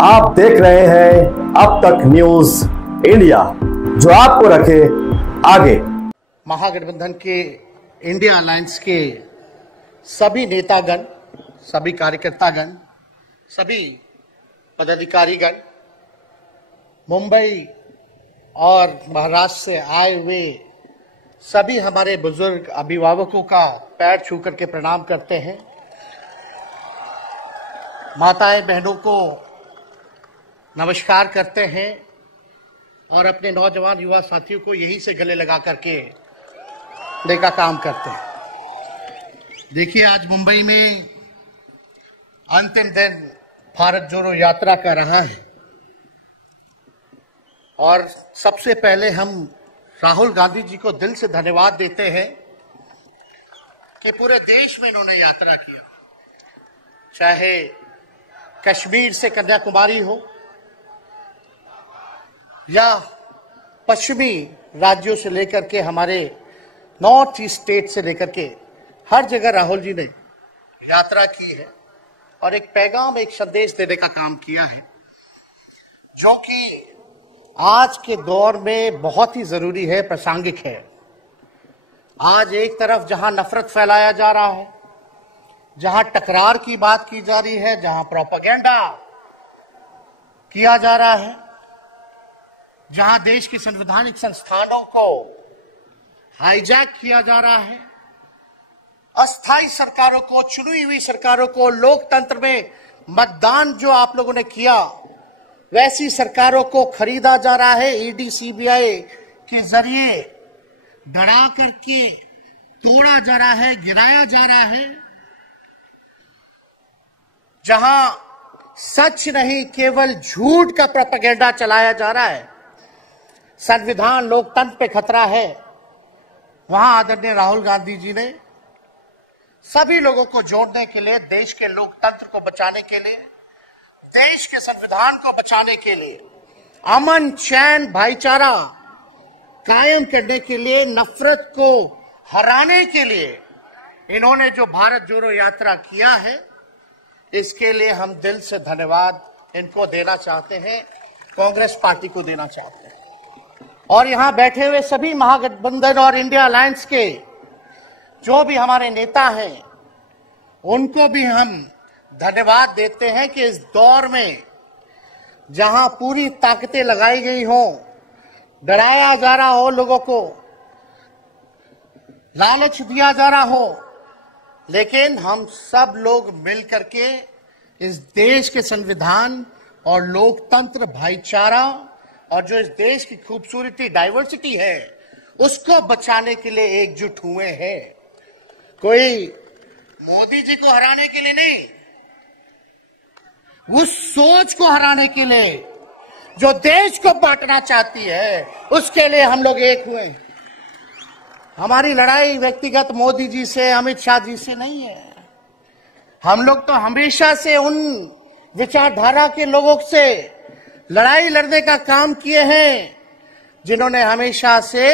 आप देख रहे हैं अब तक न्यूज इंडिया, जो आपको रखे आगे। महागठबंधन के इंडिया अलायंस के सभी नेतागण, सभी कार्यकर्तागण, सभी पदाधिकारीगण, मुंबई और महाराष्ट्र से आए हुए सभी हमारे बुजुर्ग अभिभावकों का पैर छू करके प्रणाम करते हैं। माताएं बहनों को नमस्कार करते हैं और अपने नौजवान युवा साथियों को यही से गले लगा करके देखा काम करते हैं। देखिए, आज मुंबई में अंतिम दिन भारत जोड़ो यात्रा का रहा है और सबसे पहले हम राहुल गांधी जी को दिल से धन्यवाद देते हैं कि पूरे देश में इन्होंने यात्रा किया, चाहे कश्मीर से कन्याकुमारी हो या पश्चिमी राज्यों से लेकर के हमारे नॉर्थ ईस्ट स्टेट से लेकर के हर जगह राहुल जी ने यात्रा की है और एक पैगाम, एक संदेश देने का काम किया है, जो कि आज के दौर में बहुत ही जरूरी है, प्रासंगिक है। आज एक तरफ जहां नफरत फैलाया जा रहा है, जहां टकरार की बात की जा रही है, जहां प्रोपेगेंडा किया जा रहा है, जहां देश के संवैधानिक संस्थानों को हाईजैक किया जा रहा है, अस्थायी सरकारों को, चुनी हुई सरकारों को, लोकतंत्र में मतदान जो आप लोगों ने किया वैसी सरकारों को खरीदा जा रहा है, ईडी सीबीआई के जरिए डरा करके तोड़ा जा रहा है, गिराया जा रहा है। जहां सच नहीं केवल झूठ का प्रोपेगेंडा चलाया जा रहा है, संविधान लोकतंत्र पे खतरा है, वहां आदरणीय राहुल गांधी जी ने सभी लोगों को जोड़ने के लिए, देश के लोकतंत्र को बचाने के लिए, देश के संविधान को बचाने के लिए, अमन चैन भाईचारा कायम करने के लिए, नफरत को हराने के लिए इन्होंने जो भारत जोड़ो यात्रा किया है, इसके लिए हम दिल से धन्यवाद इनको देना चाहते हैं, कांग्रेस पार्टी को देना चाहते हैं। और यहां बैठे हुए सभी महागठबंधन और इंडिया अलायंस के जो भी हमारे नेता हैं, उनको भी हम धन्यवाद देते हैं कि इस दौर में जहां पूरी ताकतें लगाई गई हों, डराया जा रहा हो, लोगों को लालच दिया जा रहा हो, लेकिन हम सब लोग मिल करके इस देश के संविधान और लोकतंत्र, भाईचारा और जो इस देश की खूबसूरती, डाइवर्सिटी है, उसको बचाने के लिए एकजुट हुए हैं। कोई मोदी जी को हराने के लिए नहीं, उस सोच को हराने के लिए जो देश को बांटना चाहती है, उसके लिए हम लोग एक हुए। हमारी लड़ाई व्यक्तिगत मोदी जी से, अमित शाह जी से नहीं है। हम लोग तो हमेशा से उन विचारधारा के लोगों से लड़ाई लड़ने का काम किए हैं जिन्होंने हमेशा से,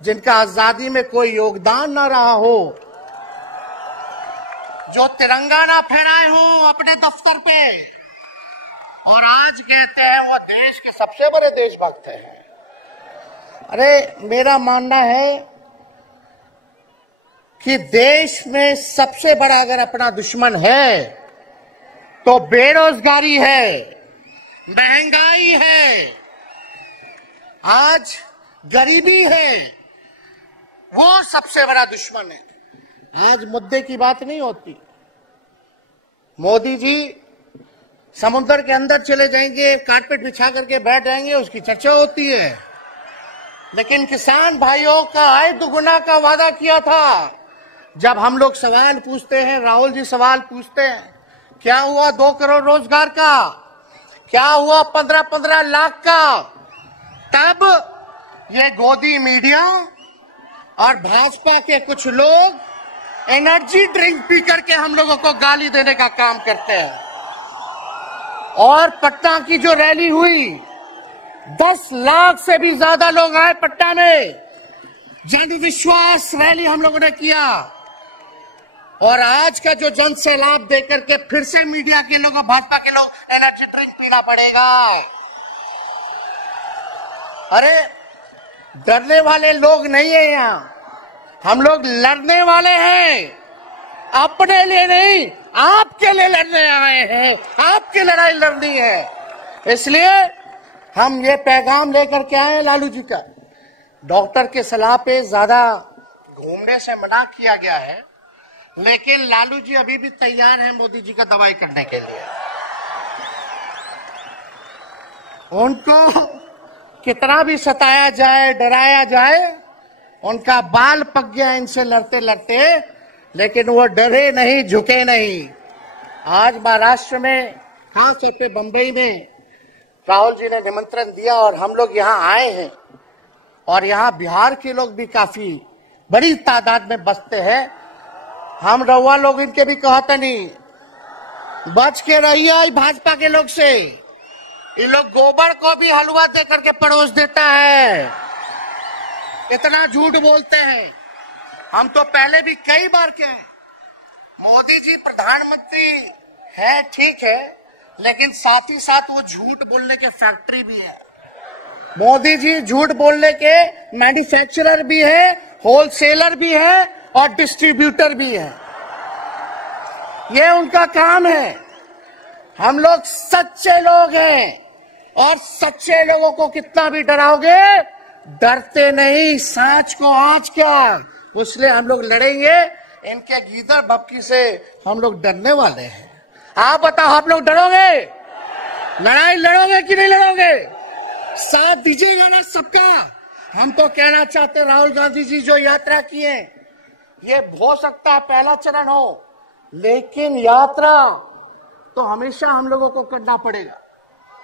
जिनका आजादी में कोई योगदान ना रहा हो, जो तिरंगा ना फहराए हो अपने दफ्तर पे, और आज कहते हैं वो देश के सबसे बड़े देशभक्त हैं। अरे, मेरा मानना है कि देश में सबसे बड़ा अगर अपना दुश्मन है तो बेरोजगारी है, महंगाई है, आज गरीबी है, वो सबसे बड़ा दुश्मन है। आज मुद्दे की बात नहीं होती। मोदी जी समुद्र के अंदर चले जाएंगे, कारपेट बिछा करके बैठ जाएंगे, उसकी चर्चा होती है, लेकिन किसान भाइयों का आय दुगुना का वादा किया था। जब हम लोग सवाल पूछते हैं, राहुल जी सवाल पूछते हैं, क्या हुआ 2 करोड़ रोजगार का, क्या हुआ 15-15 लाख का, तब ये गोदी मीडिया और भाजपा के कुछ लोग एनर्जी ड्रिंक पी करके हम लोगों को गाली देने का काम करते हैं। और पटना की जो रैली हुई, 10 लाख से भी ज्यादा लोग आए पटना में, जन विश्वास रैली हम लोगों ने किया। और आज का जो जन सैलाब देकर के फिर से मीडिया के लोग, भाजपा के लोग एनर्जी ड्रिंक पीना पड़ेगा। अरे डरने वाले लोग नहीं है यहाँ, हम लोग लड़ने वाले हैं, अपने लिए नहीं आपके लिए लड़ने आए हैं, आपकी लड़ाई लड़नी है। इसलिए हम ये पैगाम लेकर के आए लालू जी का। डॉक्टर के सलाह पे ज्यादा घूमने से मना किया गया है, लेकिन लालू जी अभी भी तैयार हैं मोदी जी का दवाई करने के लिए। उनको कितना भी सताया जाए, डराया जाए, उनका बाल पक गया इनसे लड़ते लड़ते, लेकिन वो डरे नहीं, झुके नहीं। आज महाराष्ट्र में, खासतौर पे बंबई में राहुल जी ने निमंत्रण दिया और हम लोग यहाँ आए हैं। और यहाँ बिहार के लोग भी काफी बड़ी तादाद में बसते हैं। हम रउआ लोग इनके भी कहते नहीं, बच के रहिए भाजपा के लोग से। ये लोग गोबर को भी हलवा दे करके परोस देता है, इतना झूठ बोलते हैं। हम तो पहले भी कई बार कहे, मोदी जी प्रधानमंत्री है ठीक है, लेकिन साथ ही साथ वो झूठ बोलने के फैक्ट्री भी है। मोदी जी झूठ बोलने के मैन्युफैक्चरर भी है, होलसेलर भी है और डिस्ट्रीब्यूटर भी है। ये उनका काम है। हम लोग सच्चे लोग हैं और सच्चे लोगों को कितना भी डराओगे, डरते नहीं, सांच को आंच क्या। इसलिए हम लोग लड़ेंगे, इनके गीदड़ भपकी से हम लोग डरने वाले हैं। आप बताओ, आप लोग डरोगे? लड़ाई लड़ोगे कि नहीं लड़ोगे? साथ दीजिएगा ना सबका। हम तो कहना चाहते, राहुल गांधी जी जो यात्रा किए, ये हो सकता है पहला चरण हो, लेकिन यात्रा तो हमेशा हम लोगों को करना पड़ेगा,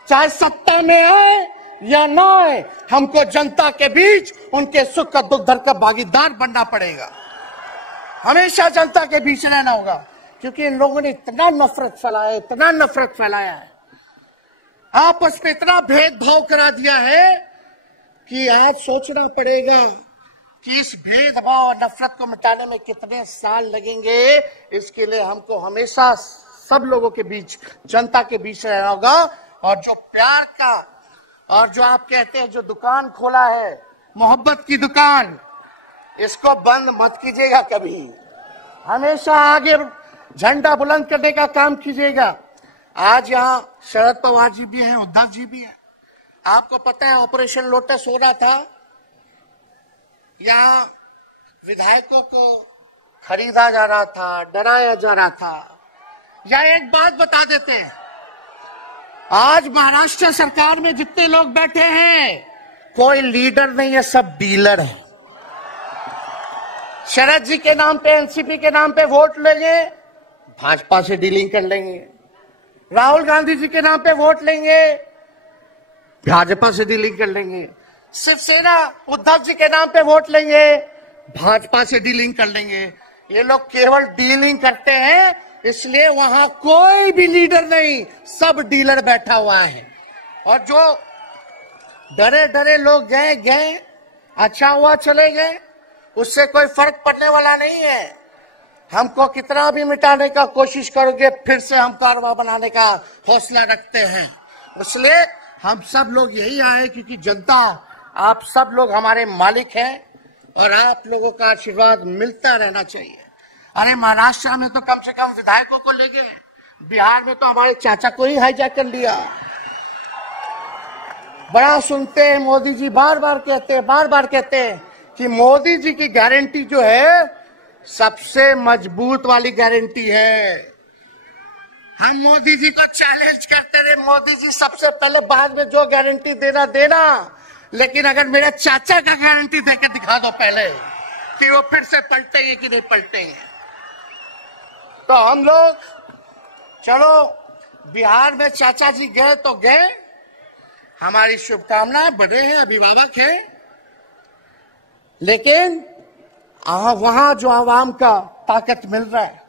चाहे सत्ता में आए या ना आए। हमको जनता के बीच उनके सुख का दुख दर्द का भागीदार बनना पड़ेगा। हमेशा जनता के बीच रहना होगा, क्योंकि इन लोगों ने इतना नफरत फैलाया, इतना नफरत फैलाया है, आपस में इतना भेदभाव करा दिया है कि आज सोचना पड़ेगा कि इस भेदभाव और नफरत को मिटाने में कितने साल लगेंगे। इसके लिए हमको हमेशा सब लोगों के बीच, जनता के बीच रहना होगा। और जो प्यार का, और जो आप कहते हैं जो दुकान खोला है, मोहब्बत की दुकान, इसको बंद मत कीजिएगा कभी। हमेशा आगे झंडा बुलंद करने का काम कीजिएगा। आज यहाँ शरद पवार जी भी हैं, उद्धव जी भी हैं। आपको पता है ऑपरेशन लोटस हो रहा था, यहाँ विधायकों को खरीदा जा रहा था, डराया जा रहा था। या एक बात बता देते हैं, आज महाराष्ट्र सरकार में जितने लोग बैठे हैं, कोई लीडर नहीं है, सब डीलर है। शरद जी के नाम पे, एनसीपी के नाम पे वोट लेंगे, भाजपा से डीलिंग कर लेंगे। राहुल गांधी जी के नाम पे वोट लेंगे, भाजपा से डीलिंग कर लेंगे। शिवसेना उद्धव जी के नाम पे वोट लेंगे, भाजपा से डीलिंग कर लेंगे। ये लोग केवल डीलिंग करते हैं, इसलिए वहां कोई भी लीडर नहीं, सब डीलर बैठा हुआ है। और जो डरे डरे लोग गए, अच्छा हुआ चले गए, उससे कोई फर्क पड़ने वाला नहीं है। हमको कितना भी मिटाने का कोशिश करोगे, फिर से हम कारवा बनाने का हौसला रखते हैं। इसलिए हम सब लोग यही आए, क्योंकि जनता, आप सब लोग हमारे मालिक हैं और आप लोगों का आशीर्वाद मिलता रहना चाहिए। अरे महाराष्ट्र में तो कम से कम विधायकों को ले गए, बिहार में तो हमारे चाचा को ही हाईजैक कर लिया। बड़ा सुनते हैं, मोदी जी बार बार कहते हैं कि मोदी जी की गारंटी जो है सबसे मजबूत वाली गारंटी है। हम मोदी जी को चैलेंज करते रहे, मोदी जी सबसे पहले, बाद में जो गारंटी देना, लेकिन अगर मेरे चाचा का गारंटी देकर दिखा दो पहले कि वो फिर से पलटेंगे कि नहीं पलटेंगे। तो हम लोग, चलो बिहार में चाचा जी गए तो गए, हमारी शुभकामनाएं, बड़े हैं, अभिभावक हैं, लेकिन वहां जो आवाम का ताकत मिल रहा है,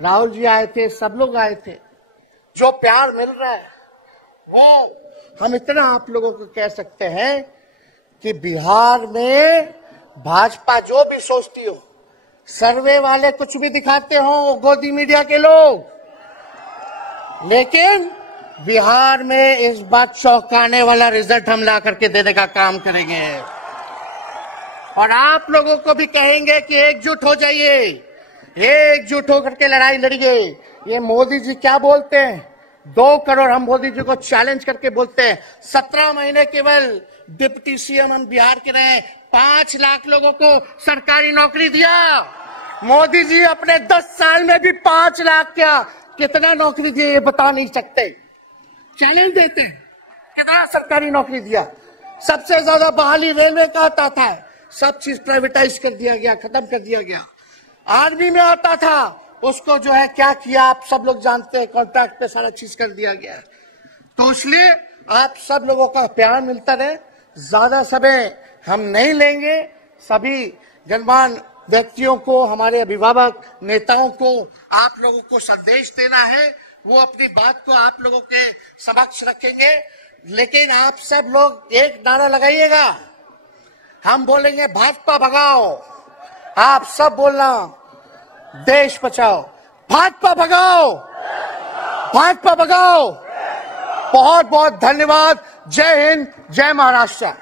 राहुल जी आए थे, सब लोग आए थे, जो प्यार मिल रहा है, वो हम इतना आप लोगों को कह सकते हैं कि बिहार में भाजपा जो भी सोचती हो, सर्वे वाले कुछ भी दिखाते हो, गोदी मीडिया के लोग, लेकिन बिहार में इस बार चौंकाने वाला रिजल्ट हम ला करके देने का काम करेंगे। और आप लोगों को भी कहेंगे कि एकजुट हो जाइए, एकजुट होकर के लड़ाई लड़िए। ये मोदी जी क्या बोलते हैं, 2 करोड़, हम मोदी जी को चैलेंज करके बोलते हैं 17 महीने केवल डिप्टी सीएम हम बिहार के रहे, 5 लाख लोगों को सरकारी नौकरी दिया। मोदी जी अपने 10 साल में भी 5 लाख क्या कितना नौकरी दिए ये बता नहीं सकते। चैलेंज देते हैं कितना सरकारी नौकरी दिया। सबसे ज्यादा बहाली रेलवे का आता था, सब चीज प्राइवेटाइज कर दिया गया, खत्म कर दिया गया। आर्मी में आता था, उसको जो है क्या किया आप सब लोग जानते हैं, कॉन्ट्रैक्ट पे सारा चीज कर दिया गया। तो इसलिए आप सब लोगों का प्यार मिलता रहे, ज्यादा समय हम नहीं लेंगे। सभी गणमान्य व्यक्तियों को, हमारे अभिभावक नेताओं को आप लोगों को संदेश देना है, वो अपनी बात को आप लोगों के समक्ष रखेंगे। लेकिन आप सब लोग एक नारा लगाइएगा, हम बोलेंगे भाजपा भगाओ, आप सब बोलना देश बचाओ। भाजपा भगाओ, भाजपा भगाओ। बहुत बहुत धन्यवाद। जय हिंद, जय महाराष्ट्र।